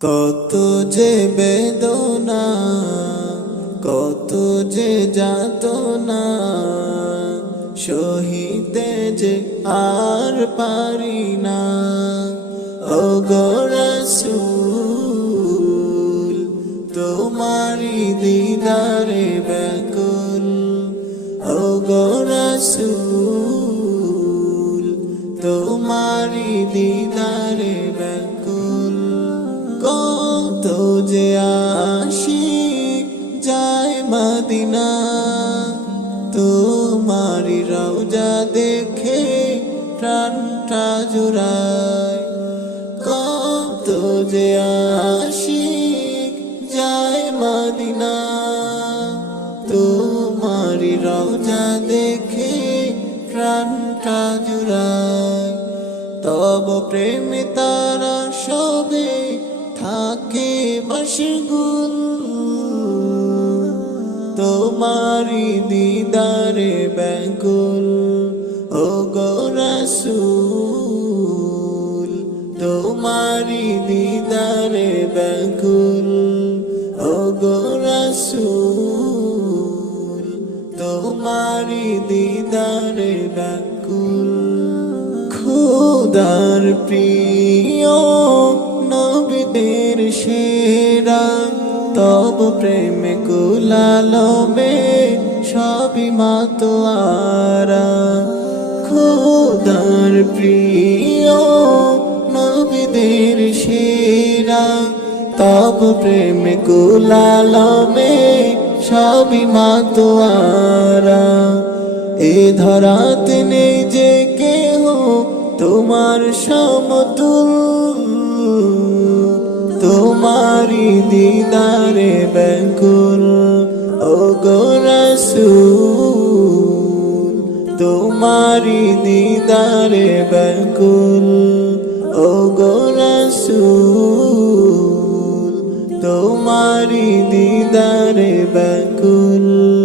কত যে বেদনা, কত যে যাতনা সহিতে যে আর পারি না। ও রসূল তোমারি দিদারে ব্যাকুল। ও রসূল তোমারি দিদারে যে আশিক যায় মদিনা তোমারি রওজা দেখে প্রাণটা জুড়ায়। কত যে আশিক যায় মদিনা তোমারি রওজা দেখে প্রাণটা জুড়ায়। তব প্রেমে তারা সবে থাকে মশগুল তোমারি দিদারে ব্যাকুল ও গো রাসূল। তোমারি দিদারে ব্যাকুল ও গো রাসূল। তোমারি দিদারে ব্যাকুল। খোদার প্রিয় প্রেমে কুলালমে সবই মাতোয়ারা খোদার প্রিয়, নবীদের সেরা। তব প্রেম প্রেমে কুলালমে সবই মাতোয়ারা এ ধরাতে নেই যে কেহ তোমার সমতুল, তোমারি দিদারে ব্যাকুল ও গো রাসূল তোমারি দিদারে ব্যাকুল ও গো রাসূল তোমারি দিদারে ব্যাকুল।